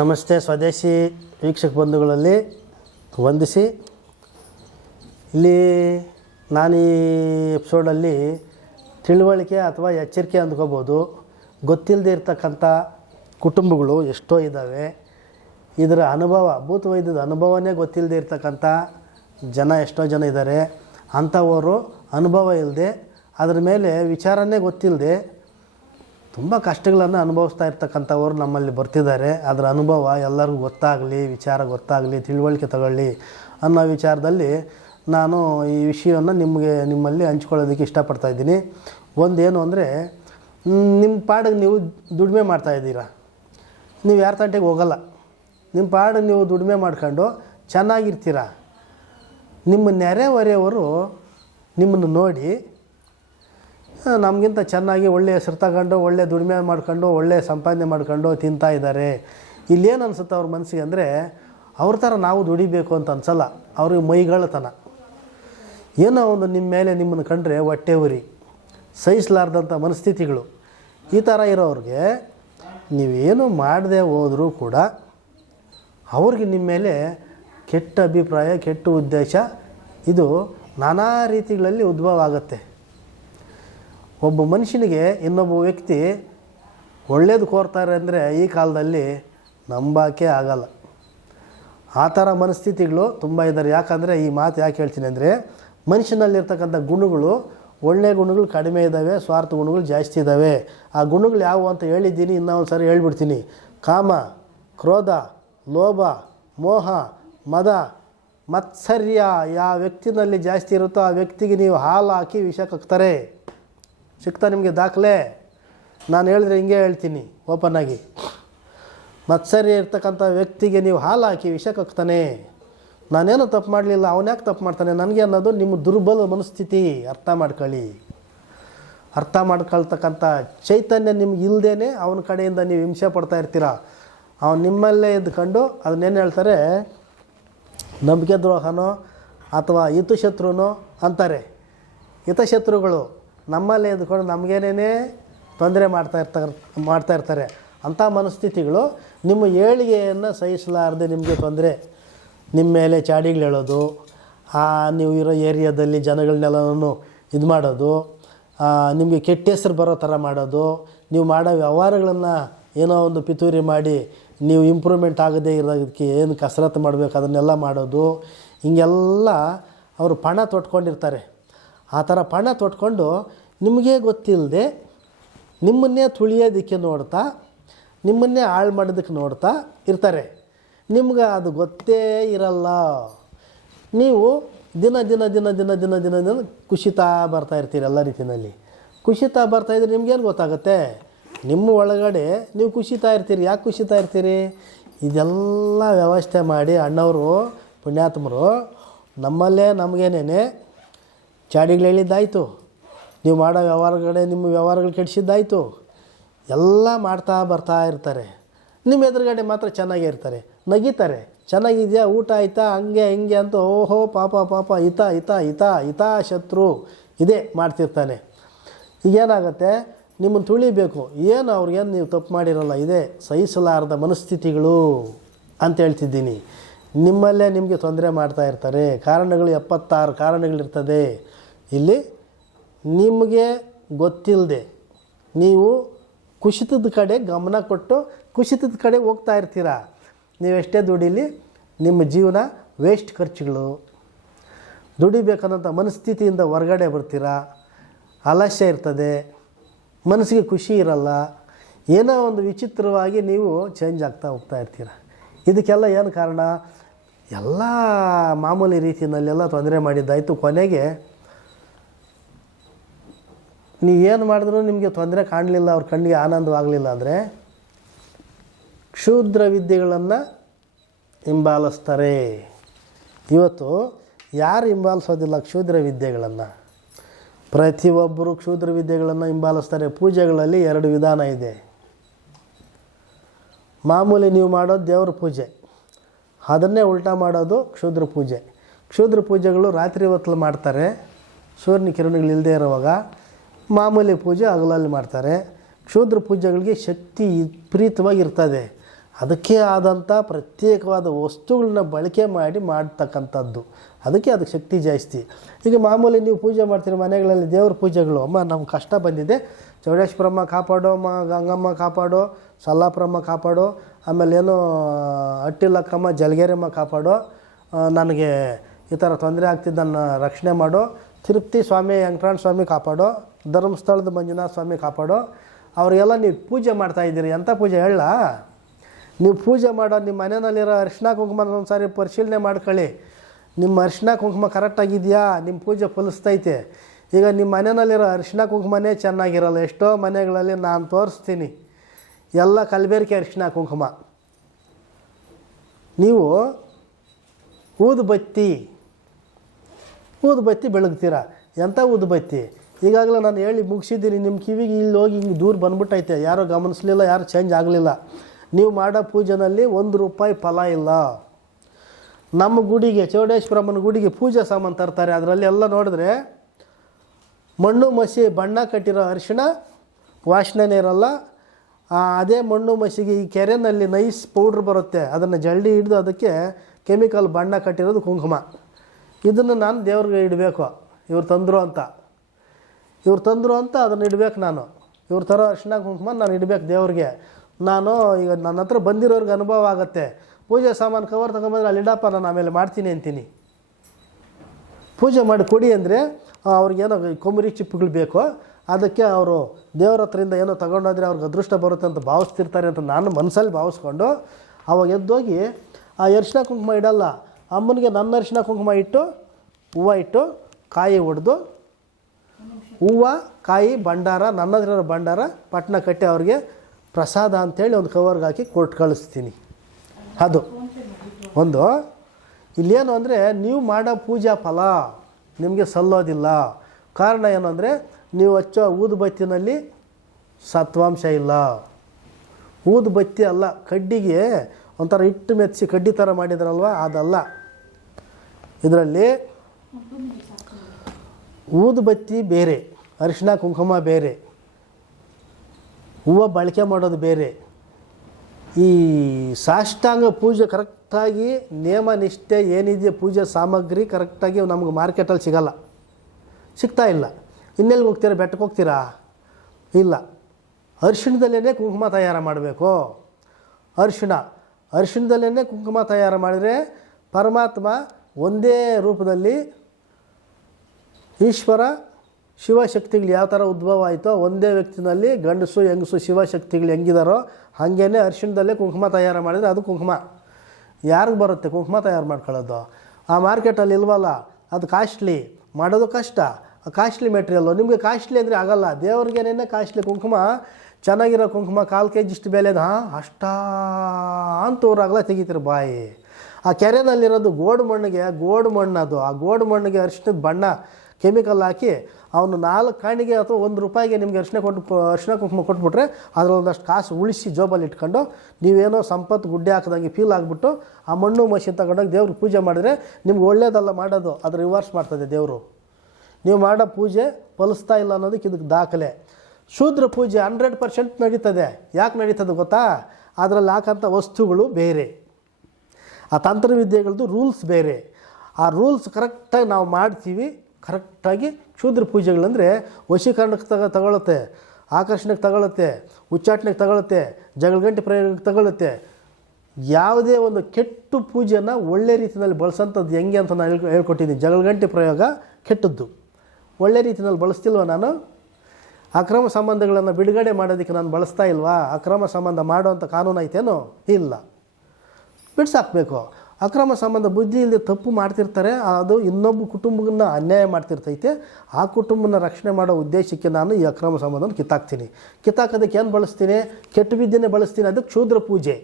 ನಮಸ್ತೆ ಸ್ವದೇಶಿ ವೀಕ್ಷಕ ಬಂಧುಗಳಲ್ಲಿ ವಂದಿಸಿ. ಇಲ್ಲಿ ನಾನು ಈ ಎಪಿಸೋಡಲ್ಲಿ ತಿಳುವಳಿಕೆ ಅಥವಾ ಎಚ್ಚರಿಕೆ ಅಂದ್ಕೋಬೋದು. ಗೊತ್ತಿಲ್ಲದೆ ಇರ್ತಕ್ಕಂಥ ಕುಟುಂಬಗಳು ಎಷ್ಟೋ ಇದ್ದಾವೆ. ಇದರ ಅನುಭವ ಭೂತ ವೈದ್ಯದ ಅನುಭವನೇ ಗೊತ್ತಿಲ್ಲದೆ ಇರ್ತಕ್ಕಂಥ ಜನ ಎಷ್ಟೋ ಜನ ಇದ್ದಾರೆ. ಅಂಥವರು ಅನುಭವ ಇಲ್ಲದೆ, ಅದರ ಮೇಲೆ ವಿಚಾರನೇ ಗೊತ್ತಿಲ್ಲದೆ ತುಂಬ ಕಷ್ಟಗಳನ್ನು ಅನುಭವಿಸ್ತಾ ಇರ್ತಕ್ಕಂಥವ್ರು ನಮ್ಮಲ್ಲಿ ಬರ್ತಿದ್ದಾರೆ. ಅದರ ಅನುಭವ ಎಲ್ಲರಿಗೂ ಗೊತ್ತಾಗಲಿ, ವಿಚಾರ ಗೊತ್ತಾಗಲಿ, ತಿಳುವಳಿಕೆ ತಗೊಳ್ಳಿ ಅನ್ನೋ ವಿಚಾರದಲ್ಲಿ ನಾನು ಈ ವಿಷಯವನ್ನು ನಿಮಗೆ, ನಿಮ್ಮಲ್ಲಿ ಹಂಚ್ಕೊಳ್ಳೋದಕ್ಕೆ ಇಷ್ಟಪಡ್ತಾ ಇದ್ದೀನಿ. ಒಂದೇನು ಅಂದರೆ ನಿಮ್ಮ ಪಾಡಿಗೆ ನೀವು ದುಡಿಮೆ ಮಾಡ್ತಾ ಇದ್ದೀರಾ? ನೀವು ಯಾರ ತಂಟೆಗೆ ಹೋಗಲ್ಲ. ನಿಮ್ಮ ಪಾಡಿಗೆ ನೀವು ದುಡಿಮೆ ಮಾಡ್ಕೊಂಡು ಚೆನ್ನಾಗಿರ್ತೀರ? ನಿಮ್ಮ ನೆರೆಹೊರೆಯವರು ನಿಮ್ಮನ್ನು ನೋಡಿ ನಮಗಿಂತ ಚೆನ್ನಾಗಿ ಒಳ್ಳೆಯ ಹೆಸರು ತಗೊಂಡು, ಒಳ್ಳೆ ದುಡಿಮೆ ಮಾಡ್ಕೊಂಡು, ಒಳ್ಳೆ ಸಂಪಾದನೆ ಮಾಡ್ಕೊಂಡು ತಿಂತಾ ಇದ್ದಾರೆ. ಇಲ್ಲೇನು ಅನ್ಸುತ್ತೆ ಅವ್ರ ಮನಸ್ಸಿಗೆ ಅಂದರೆ, ಅವ್ರ ಥರ ನಾವು ದುಡಿಬೇಕು ಅಂತ ಅನ್ಸಲ್ಲ. ಅವ್ರಿಗೆ ಮೈಗಳತನ. ಏನೋ ಒಂದು ನಿಮ್ಮ ಮೇಲೆ ನಿಮ್ಮನ್ನು ಕಂಡ್ರೆ ಹೊಟ್ಟೆ ಉರಿ. ಸಹಿಸಲಾರ್ದಂಥ ಮನಸ್ಥಿತಿಗಳು. ಈ ಥರ ಇರೋರಿಗೆ ನೀವೇನು ಮಾಡದೆ ಹೋದರೂ ಕೂಡ ಅವ್ರಿಗೆ ನಿಮ್ಮ ಮೇಲೆ ಕೆಟ್ಟ ಅಭಿಪ್ರಾಯ, ಕೆಟ್ಟ ಉದ್ದೇಶ ಇದು ನಾನಾ ರೀತಿಗಳಲ್ಲಿ ಉದ್ಭವ ಆಗುತ್ತೆ. ಒಬ್ಬ ಮನುಷ್ಯನಿಗೆ ಇನ್ನೊಬ್ಬ ವ್ಯಕ್ತಿ ಒಳ್ಳೇದು ಕೋರ್ತಾರೆ ಅಂದರೆ ಈ ಕಾಲದಲ್ಲಿ ನಂಬಾಕೆ ಆಗಲ್ಲ. ಆ ಥರ ಮನಸ್ಥಿತಿಗಳು ತುಂಬ ಇದ್ದಾರೆ. ಯಾಕಂದರೆ ಈ ಮಾತು ಯಾಕೆ ಹೇಳ್ತೀನಿ ಅಂದರೆ, ಮನುಷ್ಯನಲ್ಲಿರ್ತಕ್ಕಂಥ ಗುಣಗಳು ಒಳ್ಳೆಯ ಗುಣಗಳು ಕಡಿಮೆ ಇದ್ದಾವೆ, ಸ್ವಾರ್ಥ ಗುಣಗಳು ಜಾಸ್ತಿ ಇದ್ದಾವೆ. ಆ ಗುಣಗಳು ಯಾವುವು ಅಂತ ಹೇಳಿದ್ದೀನಿ, ಇನ್ನೂ ಒಂದು ಸರಿ ಹೇಳ್ಬಿಡ್ತೀನಿ. ಕಾಮ, ಕ್ರೋಧ, ಲೋಭ, ಮೋಹ, ಮದ, ಮತ್ಸರ್ಯ, ಯಾವ ವ್ಯಕ್ತಿನಲ್ಲಿ ಜಾಸ್ತಿ ಇರುತ್ತೋ ಆ ವ್ಯಕ್ತಿಗೆ ನೀವು ಹಾಲು ಹಾಕಿ ವಿಷ ಕಕ್ತಾರೆ. ಸಿಗ್ತಾ ನಿಮಗೆ ದಾಖಲೆ? ನಾನು ಹೇಳಿದ್ರೆ ಹಿಂಗೆ ಹೇಳ್ತೀನಿ ಓಪನ್ ಆಗಿ. ಮತ್ಸರಿ ಇರ್ತಕ್ಕಂಥ ವ್ಯಕ್ತಿಗೆ ನೀವು ಹಾಲು ಹಾಕಿ ವಿಷ ಕಕ್ತಾನೆ. ನಾನೇನು ತಪ್ಪು ಮಾಡಲಿಲ್ಲ ಅವನ್ಯಾಕೆ ತಪ್ಪು ಮಾಡ್ತಾನೆ? ನನಗೆ ಅನ್ನೋದು ನಿಮ್ಮ ದುರ್ಬಲ ಮನಸ್ಥಿತಿ. ಅರ್ಥ ಮಾಡ್ಕೊಳ್ಳಿ. ಅರ್ಥ ಮಾಡ್ಕೊಳ್ತಕ್ಕಂಥ ಚೈತನ್ಯ ನಿಮ್ಗೆ ಇಲ್ಲದೇ ಅವನ ಕಡೆಯಿಂದ ನೀವು ಹಿಂಸೆ ಪಡ್ತಾ ಇರ್ತೀರ. ಅವನು ನಿಮ್ಮಲ್ಲೇ ಇದ್ಕೊಂಡು ಅದನ್ನೇನು ಹೇಳ್ತಾರೆ? ನಂಬಿಕೆ ದ್ರೋಹನೋ ಅಥವಾ ಹಿತಶತ್ರುನೋ ಅಂತಾರೆ. ಹಿತಶತ್ರುಗಳು ನಮ್ಮಲ್ಲೇ ಎದ್ಕೊಂಡು ನಮಗೇನೇ ತೊಂದರೆ ಮಾಡ್ತಾ ಇರ್ತಾರೆ ಮಾಡ್ತಾ ಇರ್ತಾರೆ ಅಂಥ ಮನಸ್ಥಿತಿಗಳು ನಿಮ್ಮ ಏಳಿಗೆಯನ್ನು ಸಹಿಸಲಾರದೆ ನಿಮಗೆ ತೊಂದರೆ. ನಿಮ್ಮ ಮೇಲೆ ಚಾಡಿಗಳು ಹೇಳೋದು ಆ, ನೀವು ಇರೋ ಏರಿಯಾದಲ್ಲಿ ಜನಗಳನ್ನೆಲ್ಲನೂ ಇದು ಮಾಡೋದು ನಿಮಗೆ ಕೆಟ್ಟ ಹೆಸರು ಬರೋ ಥರ ಮಾಡೋದು, ನೀವು ಮಾಡೋ ವ್ಯವಹಾರಗಳನ್ನು ಏನೋ ಒಂದು ಪಿತೂರಿ ಮಾಡಿ ನೀವು ಇಂಪ್ರೂವ್ಮೆಂಟ್ ಆಗದೇ ಇರೋದಕ್ಕೆ ಏನು ಕಸರತ್ತು ಮಾಡಬೇಕು, ಅದನ್ನೆಲ್ಲ ಮಾಡೋದು, ಹಿಂಗೆಲ್ಲ ಅವರು ಪಣ ತೊಟ್ಕೊಂಡಿರ್ತಾರೆ. ಆ ಥರ ಪಣ ತೊಟ್ಕೊಂಡು ನಿಮಗೇ ಗೊತ್ತಿಲ್ಲದೆ ನಿಮ್ಮನ್ನೇ ತುಳಿಯೋದಕ್ಕೆ ನೋಡ್ತಾ, ನಿಮ್ಮನ್ನೇ ಹಾಳು ಮಾಡೋದಕ್ಕೆ ನೋಡ್ತಾ ಇರ್ತಾರೆ. ನಿಮ್ಗೆ ಅದು ಗೊತ್ತೇ ಇರಲ್ಲ. ನೀವು ದಿನ ದಿನ ದಿನ ದಿನ ದಿನ ದಿನ ದಿನ ಕುಶಿತಾ ಬರ್ತಾ ಇರ್ತೀರಿ ಎಲ್ಲ ರೀತಿಯಲ್ಲಿ ಖುಷಿತಾ ಬರ್ತಾ ಇದ್ರೆ ನಿಮ್ಗೇನು ಗೊತ್ತಾಗುತ್ತೆ? ನಿಮ್ಮ ಒಳಗಡೆ ನೀವು ಖುಷಿತಾ ಇರ್ತೀರಿ. ಯಾಕೆ ಕುಶಿತಾ ಇರ್ತೀರಿ? ಇದೆಲ್ಲ ವ್ಯವಸ್ಥೆ ಮಾಡಿ ಅಣ್ಣವರು, ಪುಣ್ಯಾತ್ಮರು ನಮ್ಮಲ್ಲೇ ನಮಗೇನೇನೆ ಚಾಡಿಗಳು ಹೇಳಿದ್ದಾಯಿತು. ನೀವು ಮಾಡೋ ವ್ಯವಹಾರಗಳೇ ನಿಮ್ಮ ವ್ಯವಹಾರಗಳು ಕೆಡಿಸಿದ್ದಾಯಿತು. ಎಲ್ಲ ಮಾಡ್ತಾ ಬರ್ತಾ ಇರ್ತಾರೆ. ನಿಮ್ಮ ಎದುರುಗಡೆ ಮಾತ್ರ ಚೆನ್ನಾಗೇ ಇರ್ತಾರೆ. ನಗಿತಾರೆ. ಚೆನ್ನಾಗಿದೆಯಾ? ಊಟ ಆಯ್ತಾ? ಹಂಗೆ, ಹಿಂಗೆ ಅಂತ ಓಹೋ, ಪಾಪ ಪಾಪ, ಹಿತ ಹಿತ ಹಿತ ಹಿತ, ಶತ್ರು. ಇದೇ ಮಾಡ್ತಿರ್ತಾನೆ. ಈಗೇನಾಗುತ್ತೆ? ನಿಮ್ಮನ್ನು ತುಳಿಬೇಕು. ಏನು ಅವ್ರಿಗೇನು ನೀವು ತಪ್ಪು ಮಾಡಿರಲ್ಲ? ಇದೇ ಸಹಿಸಲಾರದ ಮನಸ್ಥಿತಿಗಳು ಅಂತ ಹೇಳ್ತಿದ್ದೀನಿ. ನಿಮ್ಮಲ್ಲೇ ನಿಮಗೆ ತೊಂದರೆ ಮಾಡ್ತಾ ಇರ್ತಾರೆ. ಕಾರಣಗಳು ಎಪ್ಪತ್ತಾರು ಕಾರಣಗಳಿರ್ತದೆ. ಇಲ್ಲಿ ನಿಮಗೆ ಗೊತ್ತಿಲ್ಲದೆ ನೀವು ಕುಸಿತದ ಕಡೆ ಗಮನ ಕೊಟ್ಟು ಕುಸಿತದ ಕಡೆ ಹೋಗ್ತಾ ಇರ್ತೀರ? ನೀವೆಷ್ಟೇ ದುಡೀಲಿ, ನಿಮ್ಮ ಜೀವನ ವೇಸ್ಟ್ ಖರ್ಚುಗಳು. ದುಡಿಬೇಕನ್ನೋಂಥ ಮನಸ್ಥಿತಿಯಿಂದ ಹೊರಗಡೆ ಬರ್ತೀರಾ? ಆಲಸ್ಯ ಇರ್ತದೆ, ಮನಸ್ಸಿಗೆ ಖುಷಿ ಇರಲ್ಲ. ಏನೋ ಒಂದು ವಿಚಿತ್ರವಾಗಿ ನೀವು ಚೇಂಜ್ ಆಗ್ತಾ ಹೋಗ್ತಾ ಇರ್ತೀರ? ಇದಕ್ಕೆಲ್ಲ ಏನು ಕಾರಣ? ಎಲ್ಲ ಮಾಮೂಲಿ ರೀತಿಯಲ್ಲೆಲ್ಲ ತೊಂದರೆ ಮಾಡಿದ್ದಾಯಿತು ಕೊನೆಗೆ. ನೀವೇನು ಮಾಡಿದ್ರೂ ನಿಮಗೆ ತೊಂದರೆ ಕಾಣಲಿಲ್ಲ, ಅವ್ರ ಕಣ್ಣಿಗೆ ಆನಂದವಾಗಲಿಲ್ಲ ಅಂದರೆ ಕ್ಷೂದ್ರ ವಿದ್ಯೆಗಳನ್ನು ಹಿಂಬಾಲಿಸ್ತಾರೆ. ಇವತ್ತು ಯಾರು ಹಿಂಬಾಲಿಸೋದಿಲ್ಲ ಕ್ಷೂದ್ರ ವಿದ್ಯೆಗಳನ್ನು? ಪ್ರತಿಯೊಬ್ಬರು ಕ್ಷೂದ್ರ ವಿದ್ಯೆಗಳನ್ನು ಹಿಂಬಾಲಿಸ್ತಾರೆ. ಪೂಜೆಗಳಲ್ಲಿ ಎರಡು ವಿಧಾನ ಇದೆ. ಮಾಮೂಲಿ ನೀವು ಮಾಡೋದು ದೇವ್ರ ಪೂಜೆ. ಅದನ್ನೇ ಉಲ್ಟಾ ಮಾಡೋದು ಕ್ಷುದ್ರ ಪೂಜೆ. ಕ್ಷುದ್ರ ಪೂಜೆಗಳು ರಾತ್ರಿ ಹೊತ್ತಲು ಮಾಡ್ತಾರೆ. ಸೂರ್ಯನ ಕಿರಣಗಳು ಇಲ್ಲದೇ ಇರುವಾಗ ಮಾಮೂಲಿ ಪೂಜೆ ಹಗಲಲ್ಲಿ ಮಾಡ್ತಾರೆ. ಕ್ಷೂದ್ರ ಪೂಜೆಗಳಿಗೆ ಶಕ್ತಿ ವಿಪರೀತವಾಗಿರ್ತದೆ. ಅದಕ್ಕೆ ಆದಂಥ ಪ್ರತ್ಯೇಕವಾದ ವಸ್ತುಗಳನ್ನ ಬಳಕೆ ಮಾಡಿ ಮಾಡ್ತಕ್ಕಂಥದ್ದು. ಅದಕ್ಕೆ ಅದಕ್ಕೆ ಶಕ್ತಿ ಜಾಸ್ತಿ. ಈಗ ಮಾಮೂಲಿ ನೀವು ಪೂಜೆ ಮಾಡ್ತೀರಿ ಮನೆಗಳಲ್ಲಿ ದೇವ್ರ ಪೂಜೆಗಳು. ಅಮ್ಮ, ನಮ್ಗೆ ಕಷ್ಟ ಬಂದಿದೆ. ಚೌಡೇಶ್ವರಮ್ಮ ಕಾಪಾಡೋ, ಮ, ಗಂಗಮ್ಮ ಕಾಪಾಡೋ, ಸಲ್ಲಾಪುರಮ್ಮ ಕಾಪಾಡೋ, ಆಮೇಲೆ ಏನೋ, ಅಟ್ಟಿಲಕ್ಕಮ್ಮ ಜಲಗೇರಮ್ಮ ಕಾಪಾಡೋ ನನಗೆ ಈ ಥರ ತೊಂದರೆ ಆಗ್ತಿದ್ದನ್ನು ರಕ್ಷಣೆ ಮಾಡೋ ತಿರುಪ್ತಿ ಸ್ವಾಮಿ ವೆಂಕಟರಾಯಣ ಸ್ವಾಮಿ ಕಾಪಾಡೋ ಧರ್ಮಸ್ಥಳದ ಮಂಜುನಾಥ ಸ್ವಾಮಿ ಕಾಪಾಡೋ, ಅವರಿಗೆಲ್ಲ ನೀವು ಪೂಜೆ ಮಾಡ್ತಾ ಇದ್ದೀರಿ ಎಂಥ ಪೂಜೆ ಹೇಳ ನೀವು ಪೂಜೆ ಮಾಡೋ ನಿಮ್ಮ ಮನೆಯಲ್ಲಿರೋ ಅರಿಶಿನ ಕುಂಕುಮನ ಒಂದು ಸಾರಿ ಪರಿಶೀಲನೆ ಮಾಡ್ಕೊಳ್ಳಿ. ನಿಮ್ಮ ಅರಿಶಿನ ಕುಂಕುಮ ಕರೆಕ್ಟಾಗಿದೆಯಾ ನಿಮ್ಮ ಪೂಜೆ ಫಲಿಸ್ತೈತೆ. ಈಗ ನಿಮ್ಮ ಮನೆಯಲ್ಲಿರೋ ಅರಿಶಿನ ಕುಂಕುಮನೇ ಚೆನ್ನಾಗಿರಲ್ಲ. ಎಷ್ಟೋ ಮನೆಗಳಲ್ಲಿ ನಾನು ತೋರಿಸ್ತೀನಿ. ಎಲ್ಲ ಕಲಬೆರಕೆ ಅರಿಶಿನ ಕುಂಕುಮ. ನೀವು ಊದುಬತ್ತಿ ಊದುಬತ್ತಿ ಬೆಳಗ್ತೀರ? ಎಂಥ ಊದುಬತ್ತಿ? ಈಗಾಗಲೇ ನಾನು ಹೇಳಿ ಮುಗಿಸಿದ್ದೀನಿ. ನಿಮ್ಮ ಕಿವಿಗೆ ಇಲ್ಲಿ ಹೋಗಿ ಹಿಂಗೆ ದೂರ ಬಂದ್ಬಿಟ್ಟೈತೆ. ಯಾರೋ ಗಮನಿಸಲಿಲ್ಲ, ಯಾರು ಚೇಂಜ್ ಆಗಲಿಲ್ಲ. ನೀವು ಮಾಡೋ ಪೂಜೆನಲ್ಲಿ ಒಂದು ರೂಪಾಯಿ ಫಲ ಇಲ್ಲ. ನಮ್ಮ ಗುಡಿಗೆ, ಚೌಡೇಶ್ವರಮ್ಮನ ಗುಡಿಗೆ ಪೂಜೆ ಸಾಮಾನು ತರ್ತಾರೆ. ಅದರಲ್ಲಿ ಎಲ್ಲ ನೋಡಿದ್ರೆ ಮಣ್ಣು, ಮಸಿ, ಬಣ್ಣ ಕಟ್ಟಿರೋ ಅರಿಶಿಣ, ವಾಸನೆ ಇರಲ್ಲ ಅದೇ ಮಣ್ಣು, ಮಸಿಗೆ ಈ ಕೆರೆನಲ್ಲಿ ನೈಸ್ ಪೌಡ್ರ್ ಬರುತ್ತೆ. ಅದನ್ನು ಜಲ್ಡಿ ಹಿಡಿದು ಅದಕ್ಕೆ ಕೆಮಿಕಲ್ ಬಣ್ಣ ಕಟ್ಟಿರೋದು ಕುಂಕುಮ. ಇದನ್ನು ನಾನು ದೇವ್ರಿಗೆ ಇಡಬೇಕು. ಇವ್ರು ತಂದರು ಅಂತ. ಇವ್ರು ತಂದರು ಅಂತ ಅದನ್ನು ಇಡಬೇಕು ನಾನು. ಇವ್ರು ತರೋ ಅರ್ಶಿನ ಕುಂಕುಮ ನಾನು ಇಡಬೇಕು ದೇವ್ರಿಗೆ. ನಾನು ಈಗ ನನ್ನ ಹತ್ರ ಬಂದಿರೋರ್ಗೆ ಅನುಭವ ಆಗುತ್ತೆ. ಪೂಜೆ ಸಾಮಾನು ಕವರ್ ತಗೊಂಬಂದ್ರೆ ಅಲ್ಲಿ ಇಡಪ್ಪ, ನಾನು ಆಮೇಲೆ ಮಾಡ್ತೀನಿ ಅಂತೀನಿ. ಪೂಜೆ ಮಾಡಿ ಕೊಡಿ ಅಂದರೆ ಅವ್ರಿಗೇನೋ ಕೊಂಬರಿ ಚಿಪ್ಪುಗಳು ಬೇಕೋ, ಅದಕ್ಕೆ ಅವರು ದೇವ್ರ ಹತ್ರದಿಂದ ಏನೋ ತಗೊಂಡೋದ್ರೆ ಅವ್ರಿಗೆ ಅದೃಷ್ಟ ಬರುತ್ತೆ ಅಂತ ಭಾವಿಸ್ತಿರ್ತಾರೆ ಅಂತ ನಾನು ಮನಸ್ಸಲ್ಲಿ ಭಾವಿಸ್ಕೊಂಡು, ಅವಾಗ ಎದ್ದೋಗಿ ಆ ಅರ್ಶಿನ ಕುಂಕುಮ ಇಡಲ್ಲ. ಅಮ್ಮನಿಗೆ ನನ್ನ ಅರ್ಶಿನ ಕುಂಕುಮ ಇಟ್ಟು, ಹೂವು ಇಟ್ಟು, ಕಾಯಿ ಒಡೆದು ಹೂವು, ಕಾಯಿ, ಭಂಡಾರ ನನ್ನದ್ರ ಭಂಡಾರ ಪಟ್ಟಣ ಕಟ್ಟಿ ಅವ್ರಿಗೆ ಪ್ರಸಾದ ಅಂಥೇಳಿ ಒಂದು ಕವರ್ಗೆ ಹಾಕಿ ಕೊಟ್ಟು ಕಳಿಸ್ತೀನಿ. ಅದು. ಒಂದು, ಇಲ್ಲೇನು ಅಂದರೆ ನೀವು ಮಾಡೋ ಪೂಜಾ ಫಲ ನಿಮಗೆ ಸಲ್ಲೋದಿಲ್ಲ. ಕಾರಣ ಏನು ಅಂದರೆ ನೀವು ಹಚ್ಚೋ ಊದುಬತ್ತಿನಲ್ಲಿ ಸತ್ವಾಂಶ ಇಲ್ಲ. ಊದುಬತ್ತಿ ಅಲ್ಲ, ಕಡ್ಡಿಗೆ ಒಂಥರ ಹಿಟ್ಟು ಮೆಚ್ಚಿ ಕಡ್ಡಿ ಥರ ಮಾಡಿದ್ರಲ್ವ? ಅದಲ್ಲ. ಇದರಲ್ಲಿ ಊದುಬತ್ತಿ ಬೇರೆ ಅರಿಶಿನ ಕುಂಕುಮ ಬೇರೆ, ಹೂವು ಬಳಕೆ ಮಾಡೋದು ಬೇರೆ. ಈ ಸಾಷ್ಟಾಂಗ ಪೂಜೆ ಕರೆಕ್ಟಾಗಿ ನಿಯಮ ನಿಷ್ಠೆ ಏನಿದೆಯೋ ಪೂಜೆ ಸಾಮಗ್ರಿ ಕರೆಕ್ಟಾಗಿ ನಮಗೆ ಮಾರ್ಕೆಟಲ್ಲಿ ಸಿಗಲ್ಲ. ಸಿಗ್ತಾ ಇಲ್ಲ. ಇನ್ನೆಲ್ಲಿ ಹೋಗ್ತೀರಾ? ಬೆಟ್ಟಕ್ಕೆ ಹೋಗ್ತೀರಾ? ಇಲ್ಲ. ಅರಿಶಿಣದಲ್ಲೇ ಕುಂಕುಮ ತಯಾರು ಮಾಡಬೇಕು. ಅರಿಶಿಣ ಅರಿಶಿಣದಲ್ಲೇ ಕುಂಕುಮ ತಯಾರು ಮಾಡಿದರೆ ಪರಮಾತ್ಮ ಒಂದೇ ರೂಪದಲ್ಲಿ ಈಶ್ವರ ಶಿವಶಕ್ತಿಗಳು ಯಾವ ಥರ ಉದ್ಭವ ಆಯಿತೋ ಒಂದೇ ವ್ಯಕ್ತಿನಲ್ಲಿ ಗಂಡಸು, ಹೆಂಗಸು, ಶಿವಶಕ್ತಿಗಳು ಹೆಂಗಿದಾರೋ ಹಾಗೇನೆ ಅರಿಶಿಣದಲ್ಲೇ ಕುಂಕುಮ ತಯಾರು ಮಾಡಿದರೆ ಅದು ಕುಂಕುಮ. ಯಾರಿಗೆ ಬರುತ್ತೆ ಕುಂಕುಮ ತಯಾರು ಮಾಡ್ಕೊಳ್ಳೋದು? ಆ ಮಾರ್ಕೆಟಲ್ಲಿ ಇಲ್ವಲ್ಲ? ಅದು ಕಾಸ್ಟ್ಲಿ. ಮಾಡೋದು ಕಷ್ಟ. ಕಾಸ್ಟ್ಲಿ ಮೆಟೀರಿಯಲ್ಲು ನಿಮಗೆ ಕಾಸ್ಟ್ಲಿ ಅಂದರೆ ಆಗಲ್ಲ. ದೇವ್ರಿಗೇನೇ ಕಾಸ್ಟ್ಲಿ ಕುಂಕುಮ. ಚೆನ್ನಾಗಿರೋ ಕುಂಕುಮ ಕಾಲು ಕೆ ಜಿಷ್ಟು ಬೆಲೆ ಹಾಂ ಅಷ್ಟಾ ಅಂತ ಊರಾಗಲ ತೆಗಿತೀರಿ ಬಾಯಿ. ಆ ಕೆರೆನಲ್ಲಿರೋದು ಗೋಡು ಮಣ್ಣಿಗೆ ಗೋಡು ಮಣ್ಣು ಅದು ಆ ಗೋಡು ಮಣ್ಣಿಗೆ ಅರಿಶಿಣದ ಬಣ್ಣ. ಕೆಮಿಕಲ್ ಹಾಕಿ ಅವನು ನಾಲ್ಕು ಕಾಣಿಗೆ ಅಥವಾ ಒಂದು ರೂಪಾಯಿಗೆ ನಿಮಗೆ ಅರಿಶಿನ ಕೊಟ್ಟು ಅರಿಶಿನ ಕುಂಕುಮ ಕೊಟ್ಬಿಟ್ರೆ ಅದರಲ್ಲೊಂದಷ್ಟು ಕಾಸು ಉಳಿಸಿ ಜೋಬಲ್ಲಿ ಇಟ್ಕೊಂಡು ನೀವೇನೋ ಸಂಪತ್ತು ಗುಡ್ಡೆ ಹಾಕಿದಂಗೆ ಫೀಲ್ ಆಗಿಬಿಟ್ಟು ಆ ಮಣ್ಣು ಮಷಿನ್ ತಗೊಂಡೋಗಿ ದೇವ್ರಿಗೆ ಪೂಜೆ ಮಾಡಿದ್ರೆ ನಿಮ್ಗೆ ಒಳ್ಳೇದಲ್ಲ ಮಾಡೋದು. ಅದು ರಿವರ್ಸ್ ಮಾಡ್ತದೆ ದೇವರು. ನೀವು ಮಾಡೋ ಪೂಜೆ ಫಲಿಸ್ತಾ ಇಲ್ಲ ಅನ್ನೋದಕ್ಕೆ ಇದಕ್ಕೆ ದಾಖಲೆ. ಶೂದ್ರ ಪೂಜೆ ಹಂಡ್ರೆಡ್ ಪರ್ಸೆಂಟ್ ನಡೀತದೆ. ಯಾಕೆ ನಡೀತದೆ ಗೊತ್ತಾ? ಅದರಲ್ಲಿ ಹಾಕೋಂಥ ವಸ್ತುಗಳು ಬೇರೆ. ಆ ತಂತ್ರವಿದ್ಯೆಗಳದ್ದು ರೂಲ್ಸ್ ಬೇರೆ. ಆ ರೂಲ್ಸ್ ಕರೆಕ್ಟಾಗಿ ನಾವು ಮಾಡ್ತೀವಿ. ಕರೆಕ್ಟಾಗಿ ಶೂದ್ರ ಪೂಜೆಗಳಂದರೆ ವಶೀಕರಣಕ್ಕೆ ತಗ, ತಗೊಳುತ್ತೆ, ಆಕರ್ಷಣೆಗೆ ತಗೊಳುತ್ತೆ, ಉಚ್ಚಾಟನೆಗೆ ತಗೊಳುತ್ತೆ, ಜಗಳಗಂಟೆ ಪ್ರಯೋಗಕ್ಕೆ ತಗೊಳುತ್ತೆ. ಯಾವುದೇ ಒಂದು ಕೆಟ್ಟು ಪೂಜೆನ ಒಳ್ಳೆ ರೀತಿಯಲ್ಲಿ ಬಳಸೋಂಥದ್ದು ಹೆಂಗೆ ಅಂತ ನಾನು ಹೇಳ್ ಹೇಳ್ಕೊಟ್ಟಿದ್ದೀನಿ. ಜಗಳಗಂಟೆ ಪ್ರಯೋಗ ಕೆಟ್ಟದ್ದು. ಒಳ್ಳೆ ರೀತಿಯಲ್ಲಿ ಬಳಸ್ತಿಲ್ವ ನಾನು? ಅಕ್ರಮ ಸಂಬಂಧಗಳನ್ನು ಬಿಡುಗಡೆ ಮಾಡೋದಕ್ಕೆ ನಾನು ಬಳಸ್ತಾ ಇಲ್ವಾ? ಅಕ್ರಮ ಸಂಬಂಧ ಮಾಡೋವಂಥ ಕಾನೂನು ಐತೇನೋ? ಇಲ್ಲ. ಬಿಡ್ಸಾಕ್ಬೇಕು. ಅಕ್ರಮ ಸಂಬಂಧ, ಬುದ್ಧಿ ಇಲ್ಲದೆ ತಪ್ಪು ಮಾಡ್ತಿರ್ತಾರೆ, ಅದು ಇನ್ನೊಬ್ಬ ಕುಟುಂಬನ ಅನ್ಯಾಯ ಮಾಡ್ತಿರ್ತೈತೆ, ಆ ಕುಟುಂಬನ ರಕ್ಷಣೆ ಮಾಡೋ ಉದ್ದೇಶಕ್ಕೆ ನಾನು ಈ ಅಕ್ರಮ ಸಂಬಂಧವನ್ನು ಕಿತ್ತಾಕ್ತೀನಿ. ಕಿತ್ತಾಕೋದಕ್ಕೆ ಏನು ಬಳಸ್ತೀನಿ? ಕೆಟ್ಟ ವಿದ್ಯೆನೇ ಬಳಸ್ತೀನಿ, ಅದಕ್ಕೆ ಕ್ಷೂದ್ರ ಪೂಜೆ.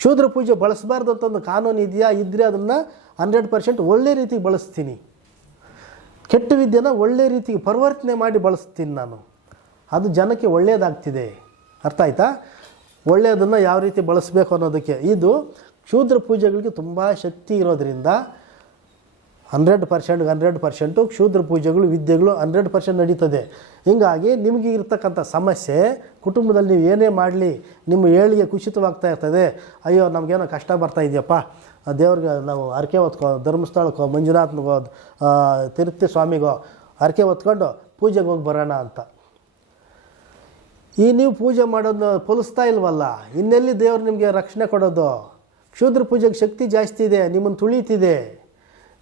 ಕ್ಷೂದ್ರ ಪೂಜೆ ಬಳಸಬಾರ್ದು ಅಂತ ಒಂದು ಕಾನೂನು ಇದೆಯಾ? ಇದ್ದರೆ ಅದನ್ನು ಹಂಡ್ರೆಡ್ ಪರ್ಸೆಂಟ್ ಒಳ್ಳೆ ರೀತಿಗೆ ಬಳಸ್ತೀನಿ. ಕೆಟ್ಟ ವಿದ್ಯೆನ ಒಳ್ಳೆ ರೀತಿಗೆ ಪರಿವರ್ತನೆ ಮಾಡಿ ಬಳಸ್ತೀನಿ ನಾನು. ಅದು ಜನಕ್ಕೆ ಒಳ್ಳೆಯದಾಗ್ತಿದೆ ಅರ್ಥ ಆಯ್ತಾ? ಒಳ್ಳೆಯದನ್ನು ಯಾವ ರೀತಿ ಬಳಸಬೇಕು ಅನ್ನೋದಕ್ಕೆ. ಇದು ಕ್ಷೂದ್ರ ಪೂಜೆಗಳಿಗೆ ತುಂಬ ಶಕ್ತಿ ಇರೋದ್ರಿಂದ ಹಂಡ್ರೆಡ್ ಪರ್ಸೆಂಟ್ ಹಂಡ್ರೆಡ್ ಪರ್ಸೆಂಟು ಕ್ಷೂದ್ರ ಪೂಜೆಗಳು, ವಿದ್ಯೆಗಳು ಹಂಡ್ರೆಡ್ ಪರ್ಸೆಂಟ್ ನಡೀತದೆ. ಹೀಗಾಗಿ ನಿಮಗೆ ಇರ್ತಕ್ಕಂಥ ಸಮಸ್ಯೆ, ಕುಟುಂಬದಲ್ಲಿ ನೀವು ಏನೇ ಮಾಡಲಿ, ನಿಮ್ಮ ಏಳಿಗೆ ಕುಸಿತವಾಗ್ತಾ ಇರ್ತದೆ. ಅಯ್ಯೋ, ನಮಗೇನೋ ಕಷ್ಟ ಬರ್ತಾ ಇದೆಯಪ್ಪ. ದೇವ್ರಿಗೆ ನಾವು ಹರಕೆ ಹೊತ್ಕೊ, ಧರ್ಮಸ್ಥಳಕ್ಕೋ, ಮಂಜುನಾಥನಿಗೋ ತಿರುಪತಿ ಸ್ವಾಮಿಗೋ ಹರಕೆ ಹೊತ್ಕೊಂಡು ಪೂಜೆಗೆ ಹೋಗಿ ಬರೋಣ ಅಂತ. ಈ ನೀವು ಪೂಜೆ ಮಾಡೋದು ಫಲಿಸ್ತಾ ಇಲ್ವಲ್ಲ, ಇನ್ನೆಲ್ಲಿ ದೇವ್ರು ನಿಮಗೆ ರಕ್ಷಣೆ ಕೊಡೋದು? ಕ್ಷುದ್ರ ಪೂಜೆಗೆ ಶಕ್ತಿ ಜಾಸ್ತಿ ಇದೆ, ನಿಮ್ಮನ್ನು ತುಳಿತಿದೆ.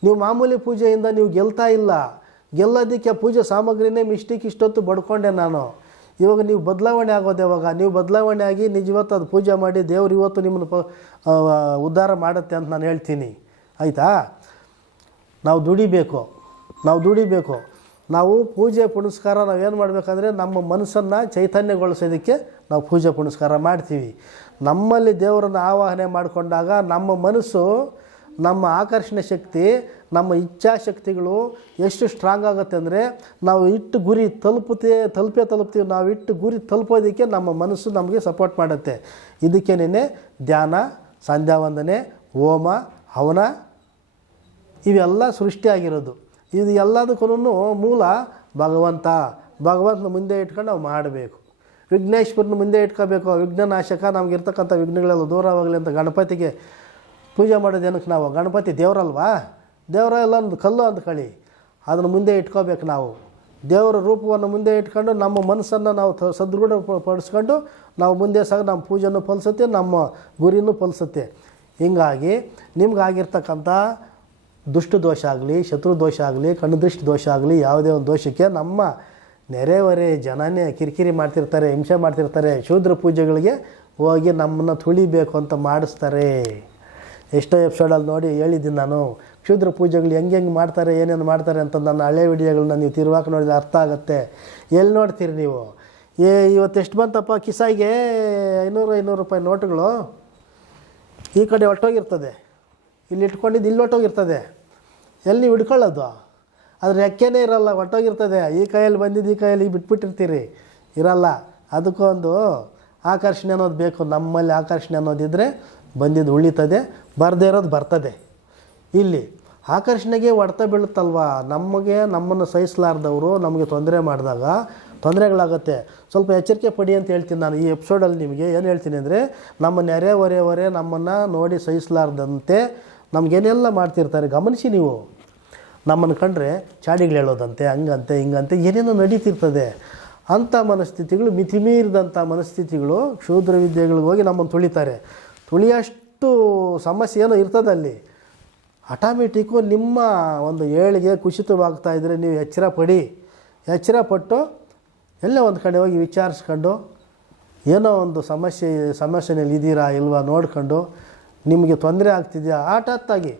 ನೀವು ಮಾಮೂಲಿ ಪೂಜೆಯಿಂದ ನೀವು ಗೆಲ್ತಾ ಇಲ್ಲ. ಗೆಲ್ಲೋದಕ್ಕೆ ಪೂಜೆ ಸಾಮಗ್ರಿನೇ ಮಿಸ್ಟೇಕ್ ಇಷ್ಟೊತ್ತು ಬಡ್ಕೊಂಡೆ ನಾನು. ಇವಾಗ ನೀವು ಬದಲಾವಣೆ ಆಗೋದು ಯಾವಾಗ? ನೀವು ಬದಲಾವಣೆ ಆಗಿ ನಿಜವತ್ತು ಅದು ಪೂಜೆ ಮಾಡಿ ದೇವರು ಇವತ್ತು ನಿಮ್ಮನ್ನು ಪ ಉದ್ಧಾರ ಮಾಡುತ್ತೆ ಅಂತ ನಾನು ಹೇಳ್ತೀನಿ. ಆಯಿತಾ? ನಾವು ದುಡಿಬೇಕು. ನಾವು ದುಡಿಬೇಕು. ನಾವು ಪೂಜೆ ಪುನಸ್ಕಾರ ನಾವೇನು ಮಾಡಬೇಕಂದ್ರೆ ನಮ್ಮ ಮನಸ್ಸನ್ನು ಚೈತನ್ಯಗೊಳಿಸೋದಕ್ಕೆ ನಾವು ಪೂಜೆ ಪುನಸ್ಕಾರ ಮಾಡ್ತೀವಿ. ನಮ್ಮಲ್ಲಿ ದೇವರನ್ನು ಆವಾಹನೆ ಮಾಡಿಕೊಂಡಾಗ ನಮ್ಮ ಮನಸ್ಸು, ನಮ್ಮ ಆಕರ್ಷಣೆ ಶಕ್ತಿ, ನಮ್ಮ ಇಚ್ಛಾಶಕ್ತಿಗಳು ಎಷ್ಟು ಸ್ಟ್ರಾಂಗ್ ಆಗುತ್ತೆ ಅಂದರೆ ನಾವು ಇಟ್ಟು ಗುರಿ ತಲುಪುತ್ತೆ, ತಲುಪೇ ತಲುಪ್ತೀವಿ. ನಾವು ಇಟ್ಟು ಗುರಿ ತಲುಪೋದಕ್ಕೆ ನಮ್ಮ ಮನಸ್ಸು ನಮಗೆ ಸಪೋರ್ಟ್ ಮಾಡುತ್ತೆ. ಇದಕ್ಕೇನೆ ಧ್ಯಾನ ಸಂಧ್ಯಾವಂದನೆ ಹೋಮ, ಹವನ, ಇವೆಲ್ಲ ಸೃಷ್ಟಿಯಾಗಿರೋದು ಇದು ಎಲ್ಲದಕ್ಕೂ ಮೂಲ ಭಗವಂತ. ಭಗವಂತನ ಮುಂದೆ ಇಟ್ಕೊಂಡು ನಾವು ಮಾಡಬೇಕು. ವಿಘ್ನೇಶ್ವರನ ಮುಂದೆ ಇಟ್ಕೋಬೇಕು. ವಿಘ್ನನಾಶಕ ನಮಗಿರ್ತಕ್ಕಂಥ ವಿಘ್ನಗಳೆಲ್ಲ ದೂರವಾಗಲಿ ಅಂತ ಗಣಪತಿಗೆ ಪೂಜೆ ಮಾಡೋದು ಏನಕ್ಕೆ ನಾವು? ಗಣಪತಿ ದೇವರಲ್ವಾ? ದೇವರ ಎಲ್ಲ ಒಂದು ಕಲ್ಲು ಅಂತ ಕಳಿ. ಅದನ್ನು ಮುಂದೆ ಇಟ್ಕೋಬೇಕು ನಾವು. ದೇವರ ರೂಪವನ್ನು ಮುಂದೆ ಇಟ್ಕೊಂಡು ನಮ್ಮ ಮನಸ್ಸನ್ನು ನಾವು ಸದೃಢ ಪಡಿಸ್ಕೊಂಡು ನಾವು ಮುಂದೆ ಸಾಗ ನಮ್ಮ ಪೂಜೆನೂ ಫಲಿಸುತ್ತೆ, ನಮ್ಮ ಗುರಿನೂ ಫಲಿಸುತ್ತೆ. ಹೀಗಾಗಿ ನಿಮ್ಗಾಗಿರ್ತಕ್ಕಂಥ ದುಷ್ಟ ದೋಷ ಆಗಲಿ, ಶತ್ರು ದೋಷ ಆಗಲಿ, ಕಣ್ಣು ದೃಷ್ಟಿ ದೋಷ ಆಗಲಿ, ಯಾವುದೇ ಒಂದು ದೋಷಕ್ಕೆ ನಮ್ಮ ನೆರೆಹೊರೆ ಜನನೇ ಕಿರಿಕಿರಿ ಮಾಡ್ತಿರ್ತಾರೆ, ಹಿಂಸೆ ಮಾಡ್ತಿರ್ತಾರೆ, ಶೂದ್ರ ಪೂಜೆಗಳಿಗೆ ಹೋಗಿ ನಮ್ಮನ್ನು ತುಳಿಬೇಕು ಅಂತ ಮಾಡಿಸ್ತಾರೆ. ಎಷ್ಟೋ ಎಪಿಸೋಡಲ್ಲಿ ನೋಡಿ ಹೇಳಿದ್ದೀನಿ ನಾನು ಕ್ಷುದ್ರ ಪೂಜೆಗಳು ಹೆಂಗೆ ಹೆಂಗೆ ಮಾಡ್ತಾರೆ, ಏನೇನು ಮಾಡ್ತಾರೆ ಅಂತ ನನ್ನ ಹಳೆ ವಿಡಿಯೋಗಳನ್ನ ನೀವು ತಿರುವಾಕ ನೋಡಿದ್ರೆ ಅರ್ಥ ಆಗುತ್ತೆ. ಎಲ್ಲಿ ನೋಡ್ತೀರಿ ನೀವು? ಏ, ಇವತ್ತು ಎಷ್ಟು ಬಂತಪ್ಪ ಕಿಸಾಯಿಗೆ? ಐನೂರು ಐನೂರು ರೂಪಾಯಿ ನೋಟುಗಳು. ಈ ಕಡೆ ಹೊಟ್ಟೋಗಿರ್ತದೆ ಇಲ್ಲಿ ಇಟ್ಕೊಂಡಿದ್ದು, ಇಲ್ಲಿ ಹೊಟ್ಟೋಗಿರ್ತದೆ ಎಲ್ಲಿ ಹಿಡ್ಕೊಳ್ಳೋದು? ಅದ್ರ ರೆಕ್ಕೆನೇ ಇರಲ್ಲ ಹೊಟ್ಟೋಗಿರ್ತದೆ ಈ ಕೈಯಲ್ಲಿ ಬಂದಿದ್ದು ಈ ಕೈಯಲ್ಲಿ ಬಿಟ್ಬಿಟ್ಟಿರ್ತೀರಿ. ಇರಲ್ಲ. ಅದಕ್ಕೊಂದು ಆಕರ್ಷಣೆ ಅನ್ನೋದು ಬೇಕು. ನಮ್ಮಲ್ಲಿ ಆಕರ್ಷಣೆ ಅನ್ನೋದಿದ್ದರೆ ಬಂದಿದ್ದು ಉಳಿತದೆ, ಬರದೇ ಇರೋದು ಬರ್ತದೆ. ಇಲ್ಲಿ ಆಕರ್ಷಣೆಗೆ ಹೊಡೆತ ಬೀಳುತ್ತಲ್ವಾ? ನಮಗೆ ನಮ್ಮನ್ನು ಸಹಿಸಲಾರ್ದವರು ನಮಗೆ ತೊಂದರೆ ಮಾಡಿದಾಗ ತೊಂದರೆಗಳಾಗುತ್ತೆ. ಸ್ವಲ್ಪ ಎಚ್ಚರಿಕೆ ಪಡಿ ಅಂತ ಹೇಳ್ತೀನಿ ನಾನು ಈ ಎಪಿಸೋಡಲ್ಲಿ ನಿಮಗೆ. ಏನು ಹೇಳ್ತೀನಿ ಅಂದರೆ ನಮ್ಮ ನೆರೆ ಹೊರೆ ನಮ್ಮನ್ನು ನೋಡಿ ಸಹಿಸಲಾರ್ದಂತೆ ನಮಗೇನೆಲ್ಲ ಮಾಡ್ತಿರ್ತಾರೆ. ಗಮನಿಸಿ ನೀವು. ನಮ್ಮನ್ನು ಕಂಡ್ರೆ ಚಾಡಿಗಳು ಹೇಳೋದಂತೆ, ಹಂಗಂತೆ, ಹಿಂಗಂತೆ, ಏನೇನೋ ನಡೀತಿರ್ತದೆ ಅಂಥ ಮನಸ್ಥಿತಿಗಳು ಮಿತಿಮೀರಿದಂಥ ಮನಸ್ಥಿತಿಗಳು, ಕ್ಷೂದ್ರ ವಿದ್ಯೆಗಳಿಗೆ ಹೋಗಿ ನಮ್ಮನ್ನು ತುಳಿತಾರೆ. ತುಳಿಯಷ್ಟು ಸಮಸ್ಯೆ ಏನೋ ಇರ್ತದೆ ಅಲ್ಲಿ. ಆಟೋಮೆಟಿಕ್ಕು ನಿಮ್ಮ ಒಂದು ಏಳಿಗೆ ಕುಸಿತವಾಗ್ತಾ ಇದ್ದರೆ ನೀವು ಎಚ್ಚರ ಪಡಿ. ಎಚ್ಚರ ಪಟ್ಟು ಎಲ್ಲೇ ಒಂದು ಕಡೆ ಹೋಗಿ ವಿಚಾರಿಸ್ಕೊಂಡು, ಏನೋ ಒಂದು ಸಮಸ್ಯೆ, ಸಮಸ್ಯೆನಲ್ಲಿ ಇದ್ದೀರಾ ಇಲ್ವಾ ನೋಡ್ಕೊಂಡು, ನಿಮಗೆ ತೊಂದರೆ ಆಗ್ತಿದೆಯಾ? ಹಠಾತ್ತಾಗಿ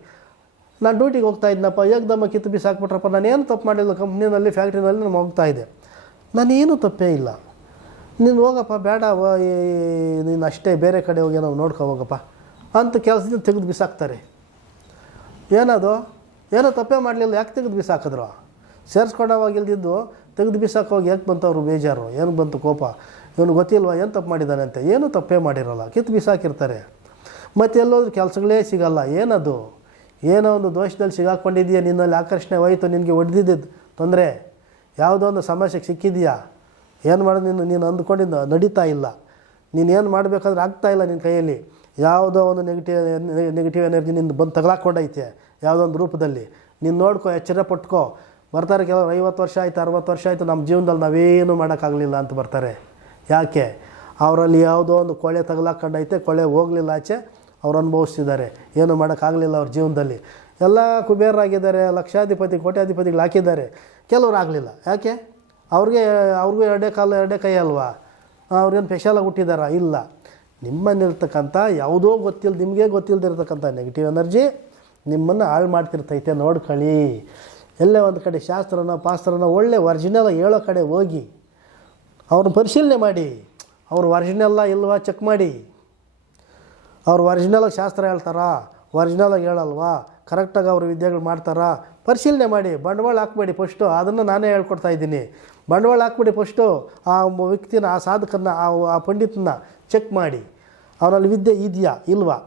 ನಾನು ಡ್ಯೂಟಿಗೆ ಹೋಗ್ತಾ ಇದ್ನಪ್ಪ ಏಕದಮ್ಮ ಕಿತ್ತು ಬಿಸಾಕ್ಬಿಟ್ರಪ್ಪ ನಾನು ಏನು ತಪ್ಪು ಮಾಡಿಲ್ಲ ಕಂಪ್ನಿನಲ್ಲಿ ಫ್ಯಾಕ್ಟ್ರಿನಲ್ಲಿ ನಾನು ಹೋಗ್ತಾ ಇದ್ದೆ ನಾನೇನು ತಪ್ಪೇ ಇಲ್ಲ. ನೀನು ಹೋಗಪ್ಪ, ಬೇಡ ನೀನು ಅಷ್ಟೇ ಬೇರೆ ಕಡೆ ಹೋಗಿ ನಾವು ನೋಡ್ಕೊ ಹೋಗಪ್ಪ. ಅಂತ ಕೆಲಸದಿಂದ ತೆಗೆದು ಬಿಸಾಕ್ತಾರೆ. ಏನದು? ಏನೋ ತಪ್ಪೇ ಮಾಡಲಿಲ್ಲ, ಯಾಕೆ ತೆಗೆದು ಬಿಸಾಕಿದ್ರು? ಸೇರಿಸ್ಕೊಂಡವಾಗಿಲ್ದಿದ್ದು ತೆಗೆದು ಬಿಸಾಕೋಗಿ ಯಾಕೆ ಬಂತು ಅವರು ಬೇಜಾರು? ಏನು ಬಂತು ಕೋಪ? ಇವನು ಗೊತ್ತಿಲ್ವಾ ಏನು ತಪ್ಪು ಮಾಡಿದ್ದಾನೆ ಅಂತ? ಏನೂ ತಪ್ಪೇ ಮಾಡಿರಲ್ಲ, ಕಿತ್ತು ಬಿಸಾಕಿರ್ತಾರೆ. ಮತ್ತೆ ಎಲ್ಲೋದ್ರೂ ಕೆಲಸಗಳೇ ಸಿಗಲ್ಲ, ಏನದು? ಏನೋ ಒಂದು ದೋಷದಲ್ಲಿ ಸಿಗಾಕೊಂಡಿದೆಯಾ ನಿನ್ನಲ್ಲಿ ಆಕರ್ಷಣೆ ಹೋಯಿತು, ನಿನಗೆ ಒಡೆದಿದ್ದು ತೊಂದರೆ, ಯಾವುದೋ ಒಂದು ಸಮಸ್ಯೆಗೆ ಸಿಕ್ಕಿದೆಯಾ? ಏನು ಮಾಡೋದು ನೀನು ನೀನು ಅಂದ್ಕೊಂಡಿದ್ದು, ನಡೀತಾ ಇಲ್ಲ. ನೀನು ಏನು ಮಾಡಬೇಕಾದ್ರೆ ಆಗ್ತಾ ಇಲ್ಲ ನಿನ್ನ ಕೈಯಲ್ಲಿ. ಯಾವುದೋ ಒಂದು ನೆಗೆಟಿವ್ ನೆಗೆಟಿವ್ ಎನರ್ಜಿ ನಿಂದು ಬಂದು ತಗಲಾಕೊಂಡೈತೆ, ಯಾವುದೋ ಒಂದು ರೂಪದಲ್ಲಿ. ನೀನು ನೋಡ್ಕೊ, ಎಚ್ಚರ ಪಟ್ಕೋ. ಬರ್ತಾರೆ ಕೆಲವರು ಐವತ್ತು ವರ್ಷ ಆಯಿತು, ಅರವತ್ತು ವರ್ಷ ಆಯಿತು, ನಮ್ಮ ಜೀವನದಲ್ಲಿ ನಾವೇನು ಮಾಡೋಕ್ಕಾಗಲಿಲ್ಲ ಅಂತ ಬರ್ತಾರೆ. ಯಾಕೆ? ಅವರಲ್ಲಿ ಯಾವುದೋ ಒಂದು ಕೊಳೆ ತಗಲಾಕೊಂಡೈತೆ, ಕೊಳೆ ಹೋಗಲಿಲ್ಲ ಆಚೆ ಅವ್ರು ಅನುಭವಿಸ್ತಿದ್ದಾರೆ. ಏನು ಮಾಡೋಕ್ಕಾಗಲಿಲ್ಲ ಅವ್ರ ಜೀವನದಲ್ಲಿ. ಎಲ್ಲ ಕುಬೇರರಾಗಿದ್ದಾರೆ, ಲಕ್ಷಾಧಿಪತಿ, ಕೋಟ್ಯಾಧಿಪತಿಗಳು ಹಾಕಿದ್ದಾರೆ. ಕೆಲವ್ರು ಆಗಲಿಲ್ಲ. ಯಾಕೆ? ಅವ್ರಿಗೆ, ಅವ್ರಿಗೂ ಎರಡೇ ಕಾಲು, ಎರಡೇ ಕೈ ಅಲ್ವಾ? ಅವ್ರಿಗೇನು ಸ್ಪೆಷಲಾಗಿ ಹುಟ್ಟಿದಾರ? ಇಲ್ಲ. ನಿಮ್ಮಲ್ಲಿರ್ತಕ್ಕಂಥ ಯಾವುದೋ ಗೊತ್ತಿಲ್ಲ ನಿಮಗೆ ಗೊತ್ತಿಲ್ಲದಿರ್ತಕ್ಕಂಥ ನೆಗೆಟಿವ್ ಎನರ್ಜಿ ನಿಮ್ಮನ್ನು ಹಾಳು ಮಾಡ್ತಿರ್ತೈತೆ ನೋಡ್ಕೊಳ್ಳಿ ಎಲ್ಲೇ ಒಂದು ಕಡೆ ಶಾಸ್ತ್ರನ ಪಾಸ್ತ್ರನ ಒಳ್ಳೆ ವರ್ಜಿನಲ್ಲ ಹೇಳೋ ಕಡೆ ಹೋಗಿ ಅವ್ರನ್ನ ಪರಿಶೀಲನೆ ಮಾಡಿ. ಅವ್ರು ವರ್ಜಿನಲ್ಲ ಇಲ್ವಾ? ಚೆಕ್ ಮಾಡಿ. ಅವ್ರು ಒರಿಜಿನಲಾಗಿ ಶಾಸ್ತ್ರ ಹೇಳ್ತಾರಾ? ಒರಿಜಿನಲಾಗಿ ಹೇಳಲ್ವಾ? ಕರೆಕ್ಟಾಗಿ ಅವರು ವಿದ್ಯೆಗಳು ಮಾಡ್ತಾರಾ? ಪರಿಶೀಲನೆ ಮಾಡಿ, ಬಂಡವಾಳ ಹಾಕ್ಬೇಡಿ ಫಸ್ಟು ಅದನ್ನು ನಾನೇ ಹೇಳ್ಕೊಡ್ತಾ ಇದ್ದೀನಿ. ಬಂಡವಾಳ ಹಾಕ್ಬಿಡಿ ಫಸ್ಟು ಆ ವ್ಯಕ್ತಿನ, ಆ ಸಾಧಕನ ಆ ಆ ಪಂಡಿತನ ಚೆಕ್ ಮಾಡಿ. ಅವರಲ್ಲಿ ವಿದ್ಯೆ ಇದೆಯಾ? ಇಲ್ವಾ?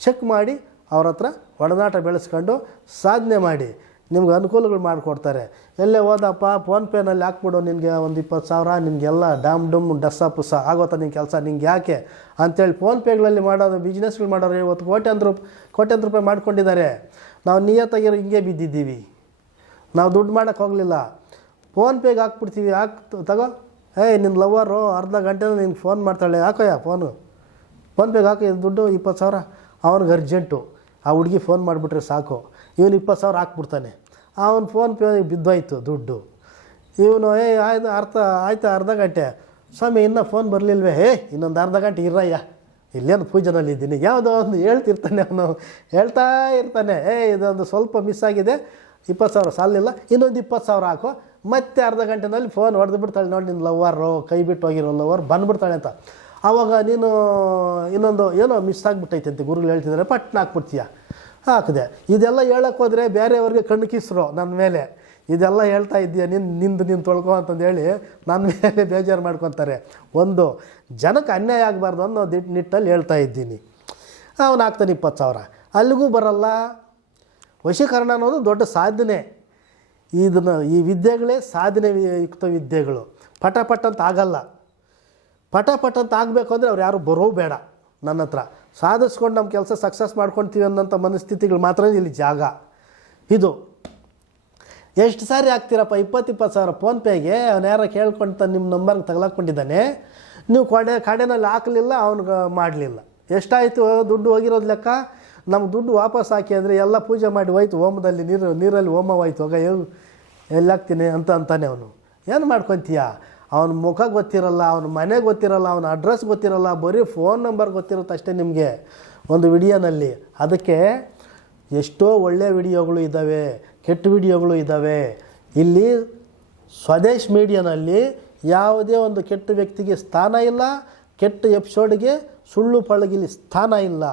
ಚೆಕ್ ಮಾಡಿ, ಅವ್ರ ಹತ್ರ ಒಡನಾಟ ಬೆಳೆಸ್ಕೊಂಡು ಸಾಧನೆ ಮಾಡಿ. ನಿಮ್ಗೆ ಅನುಕೂಲಗಳು ಮಾಡಿಕೊಡ್ತಾರೆ. ಎಲ್ಲೇ ಹೋದಪ್ಪ ಫೋನ್ಪೇನಲ್ಲಿ ಹಾಕ್ಬಿಡು, ನಿನಗೆ ಒಂದು ಇಪ್ಪತ್ತು ಸಾವಿರ ನಿಮಗೆಲ್ಲ ಡಾಮ್ ಡಮ್ ಡಸ್ಸ ಪುಸ್ಸ ಆಗೋತ ನಿನ್ನ ಕೆಲಸ, ನಿಂಗೆ ಯಾಕೆ? ಅಂಥೇಳಿ ಫೋನ್ಪೇಗಳಲ್ಲಿ ಮಾಡೋದು ಬಿಸ್ನೆಸ್ಗಳು ಮಾಡೋರು ಇವತ್ತು ಕೋಟ್ಯಾಂತರ ರೂಪ್ ಕೋಟ್ಯಾಂತರ ರೂಪಾಯಿ ಮಾಡ್ಕೊಂಡಿದ್ದಾರೆ. ನಾವು ನಿಯತ್ತಾಗಿರೋ ಹಿಂಗೆ ಬಿದ್ದಿದ್ದೀವಿ. ನಾವು ದುಡ್ಡು ಮಾಡೋಕ್ಕೆ ಹೋಗಲಿಲ್ಲ. ಫೋನ್ಪೇಗೆ ಹಾಕ್ಬಿಡ್ತೀವಿ, ಹಾಕ್, ತಗೋ. ಏಯ್ ನಿನ್ನ ಲವರು ಅರ್ಧ ಗಂಟೆನ ನಿನ್ಗೆ ಫೋನ್ ಮಾಡ್ತಾಳೆ ಹಾಕೋಯ್ಯ ಫೋನು ಫೋನ್ಪೇಗೆ ಹಾಕಿ, ದುಡ್ಡು ಇಪ್ಪತ್ತು ಸಾವಿರ. ಅವ್ರಿಗೆ ಅರ್ಜೆಂಟು ಆ ಹುಡುಗಿ ಫೋನ್ ಮಾಡಿಬಿಟ್ರೆ ಸಾಕು. ಇವನು ಇಪ್ಪತ್ತು ಸಾವಿರ ಹಾಕ್ಬಿಡ್ತಾನೆ. ಅವನ ಫೋನ್ ಪೇ ಬಿದ್ದೋಯ್ತು ದುಡ್ಡು. ಇವನು, ಏ, ಆಯ್ತು, ಅರ್ಥ, ಆಯ್ತು, ಅರ್ಧ ಗಂಟೆ. ಸ್ವಾಮಿ, ಇನ್ನೂ ಫೋನ್ ಬರಲಿಲ್ವೇ? ಹೇ ಇನ್ನೊಂದು ಅರ್ಧ ಗಂಟೆ ಇರಯ್ಯ. ಇಲ್ಲೇನು ಪೂಜೆನಲ್ಲಿ ಇದ್ದೀನಿ. ಯಾವುದೋ ಒಂದು ಹೇಳ್ತಿರ್ತಾನೆ ಅವನು. ಹೇಳ್ತಾ ಇರ್ತಾನೆ. ಏ, ಇದೊಂದು ಸ್ವಲ್ಪ ಮಿಸ್ ಆಗಿದೆ. ಇಪ್ಪತ್ತು ಸಾವಿರ ಸಾಲಿಲ್ಲ ಇನ್ನೊಂದು ಇಪ್ಪತ್ತು ಸಾವಿರ ಹಾಕು. ಮತ್ತೆ ಅರ್ಧ ಗಂಟೆನಲ್ಲಿ ಫೋನ್ ಹೊಡೆದು ಬಿಡ್ತಾಳೆ ನೋಡಿ ನಿನ್ನ ಲವ್ವರು ಕೈ ಬಿಟ್ಟು ಹೋಗಿರೋ ಲವರ್ ಬಂದುಬಿಡ್ತಾಳೆ ಅಂತ. ಆವಾಗ ನೀನು ಇನ್ನೊಂದು ಏನೋ ಮಿಸ್ ಆಗಿಬಿಟ್ಟೈತೆ ಅಂತ ಗುರುಗಳು ಹೇಳ್ತಿದ್ದಾರೆ. ಪಟ್ನ ಹಾಕ್ಬಿಡ್ತೀಯ? ಹಾಕಿದೆ. ಇದೆಲ್ಲ ಹೇಳಕ್ಕೆ ಹೋದರೆ ಬೇರೆಯವ್ರಿಗೆ ಕಣ್ಣು ಕಿಸ್ರು ನನ್ನ ಮೇಲೆ. ಇದೆಲ್ಲ ಹೇಳ್ತಾ ಇದ್ದೀಯ ನಿನ್ನ ನಿಂದು ನಿನ್ನ ತೊಳ್ಕೊ ಅಂತಂದು ಹೇಳಿ ನನ್ನ ಮೇಲೆ ಬೇಜಾರು ಮಾಡ್ಕೊತಾರೆ. ಒಂದು, ಜನಕ್ಕೆ ಅನ್ಯಾಯ ಆಗಬಾರ್ದು ಅನ್ನೋ ದಿಟ್, ನಿಟ್ಟಲ್ಲಿ ಹೇಳ್ತಾ ಇದ್ದೀನಿ. ಅವನು ಹಾಕ್ತಾನೆ ಇಪ್ಪತ್ತು ಸಾವಿರ. ಅಲ್ಲಿಗೂ ಬರಲ್ಲ. ವಶೀಕರಣ ಅನ್ನೋದು ದೊಡ್ಡ ಸಾಧನೆ. ಇದನ್ನು, ಈ ವಿದ್ಯೆಗಳೇ ಸಾಧನೆ ಯುಕ್ತ ವಿದ್ಯೆಗಳು. ಪಟ ಅಂತ ಆಗಲ್ಲ. ಪಟ್ ಅಂತ ಆಗಬೇಕು ಅಂದರೆ ಅವ್ರು ಯಾರು ಬರೋ ಬೇಡ. ನನ್ನ ಹತ್ರ. ಸಾಧಿಸ್ಕೊಂಡು ನಮ್ಮ ಕೆಲಸ ಸಕ್ಸಸ್ ಮಾಡ್ಕೊಳ್ತೀವಿ ಅನ್ನೋಂಥ ಮನಸ್ಥಿತಿಗಳು ಮಾತ್ರ ಇಲ್ಲಿ ಜಾಗ. ಇದು, ಎಷ್ಟು ಸಾರಿ ಹಾಕ್ತೀರಪ್ಪ ಇಪ್ಪತ್ತು ಇಪ್ಪತ್ತು ಸಾವಿರ ಫೋನ್ಪೇಗೆ ಅವನ ಯಾರೋ ಕೇಳ್ಕೊಂತ ನಿಮ್ಮ ನಂಬರ್ಗೆ ತಗಲಾಕೊಂಡಿದ್ದಾನೆ ನೀವು ಕೊಡೆ, ಕಡೆನಲ್ಲಿ ಹಾಕಲಿಲ್ಲ, ಅವ್ನಿಗೆ ಮಾಡಲಿಲ್ಲ. ಎಷ್ಟಾಯಿತು ದುಡ್ಡು ಹೋಗಿರೋದು ಲೆಕ್ಕ? ನಮ್ಗೆ ದುಡ್ಡು ವಾಪಸ್ ಹಾಕಿ ಅಂದರೆ ಎಲ್ಲ ಪೂಜೆ ಮಾಡಿ ಹೋಯ್ತು, ಹೋಮದಲ್ಲಿ ನೀರು, ನೀರಲ್ಲಿ ಹೋಮ ಹೋಯ್ತು ಹೋಗ ಎಲ್ಲಿ ಎಲ್ಲಿ ಹಾಕ್ತೀನಿ ಅಂತ ಅಂತಾನೆ ಅವನು. ಏನು ಮಾಡ್ಕೊತೀಯ? ಅವನ ಮುಖ ಗೊತ್ತಿರಲ್ಲ, ಅವನ ಮನೆ ಗೊತ್ತಿರಲ್ಲ, ಅವನ ಅಡ್ರೆಸ್ ಗೊತ್ತಿರಲ್ಲ, ಬರೀ ಫೋನ್ ನಂಬರ್ ಗೊತ್ತಿರುತ್ತೆ ಅಷ್ಟೇ ನಿಮಗೆ ಒಂದು ವಿಡಿಯೋನಲ್ಲಿ. ಅದಕ್ಕೆ ಎಷ್ಟೋ ಒಳ್ಳೆಯ ವಿಡಿಯೋಗಳು ಇದ್ದಾವೆ, ಕೆಟ್ಟ ವಿಡಿಯೋಗಳು ಇದ್ದಾವೆ. ಇಲ್ಲಿ ಸ್ವದೇಶ್ ಮೀಡಿಯಾನಲ್ಲಿ ಯಾವುದೇ ಒಂದು ಕೆಟ್ಟ ವ್ಯಕ್ತಿಗೆ ಸ್ಥಾನ ಇಲ್ಲ, ಕೆಟ್ಟ ಎಪಿಸೋಡ್ಗೆ ಸುಳ್ಳು ಪಳಗಿಲಿ ಸ್ಥಾನ ಇಲ್ಲ.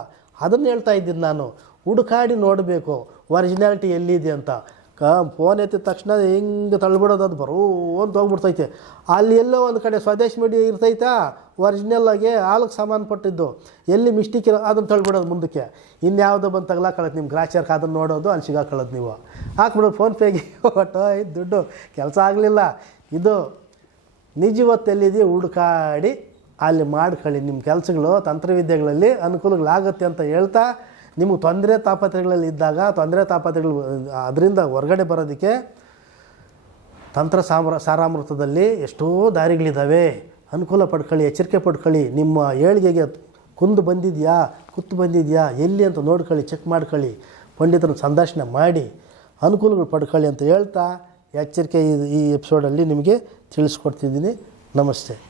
ಅದನ್ನು ಹೇಳ್ತಾ ಇದ್ದೀನಿ ನಾನು. ಹುಡುಕಾಡಿ ನೋಡಬೇಕು ಒರಿಜಿನಾಲಿಟಿ ಎಲ್ಲಿದೆ ಅಂತ. ಕ ಫೋನ್ ಎತ್ತಿದ ತಕ್ಷಣ ಹಿಂಗೆ ತಳ್ಬಿಡೋದು ಅದು ಬರೋ ಅಂತ ಹೋಗ್ಬಿಡ್ತೈತೆ. ಅಲ್ಲಿ ಎಲ್ಲೋ ಒಂದು ಕಡೆ ಸ್ವದೇಶ್ ಮೀಡಿಯಾ ಇರ್ತೈತಾ ಒರಿಜಿನಲ್ ಆಗಿ ಹಾಲಿಗೆ ಸಂಬಂಧಪಟ್ಟಿದ್ದು ಎಲ್ಲಿ ಮಿಸ್ಟೇಕ್ ಇರೋ ಅದನ್ನು ತಳ್ಬಿಡೋದು ಮುಂದಕ್ಕೆ. ಇನ್ಯಾವುದೋ ಬಂದು ತಗ್ಲಾಕೊಳ್ಳೋದು ನಿಮ್ಮ ಗ್ರಾಚಾರ್ಕ ಅದನ್ನು ನೋಡೋದು, ಅಲ್ಲಿ ಸಿಗಾಕೊಳ್ಳೋದು ನೀವು. ಹಾಕ್ಬಿಡೋದು ಫೋನ್ಪೇಗೆ ಒಟ್ಟು ದುಡ್ಡು. ಕೆಲಸ ಆಗಲಿಲ್ಲ. ಇದು ನಿಜವತ್ತೆಲ್ಲಿದೆ ಹುಡುಕಾಡಿ ಅಲ್ಲಿ ಮಾಡ್ಕೊಳ್ಳಿ. ನಿಮ್ಮ ಕೆಲಸಗಳು, ತಂತ್ರವಿದ್ಯೆಗಳಲ್ಲಿ ಅನುಕೂಲಗಳಾಗುತ್ತೆ ಅಂತ ಹೇಳ್ತಾ ನಿಮಗೆ ತೊಂದರೆ ತಾಪತ್ರೆಗಳಲ್ಲಿ ಇದ್ದಾಗ, ತೊಂದರೆ ತಾಪತ್ರೆಗಳು ಅದರಿಂದ ಹೊರಗಡೆ ಬರೋದಕ್ಕೆ ತಂತ್ರ ಸಾಮ್ರ, ಸಾರಾಮೃತದಲ್ಲಿ ಎಷ್ಟೋ ದಾರಿಗಳಿದ್ದಾವೆ. ಅನುಕೂಲ ಪಡ್ಕೊಳ್ಳಿ, ಎಚ್ಚರಿಕೆ ಪಡ್ಕೊಳ್ಳಿ. ನಿಮ್ಮ ಏಳಿಗೆಗೆ ಕುಂದು ಬಂದಿದೆಯಾ, ಕುತ್ತು ಬಂದಿದೆಯಾ, ಎಲ್ಲಿ ಅಂತ ನೋಡ್ಕೊಳ್ಳಿ ಚೆಕ್ ಮಾಡ್ಕೊಳ್ಳಿ. ಪಂಡಿತರನ್ನ ಸಂದರ್ಶನ ಮಾಡಿ, ಅನುಕೂಲಗಳು ಪಡ್ಕೊಳ್ಳಿ ಅಂತ ಹೇಳ್ತಾ ಎಚ್ಚರಿಕೆ ಈ- ಎಪಿಸೋಡಲ್ಲಿ ನಿಮಗೆ ತಿಳಿಸ್ಕೊಡ್ತಿದ್ದೀನಿ. ನಮಸ್ತೆ.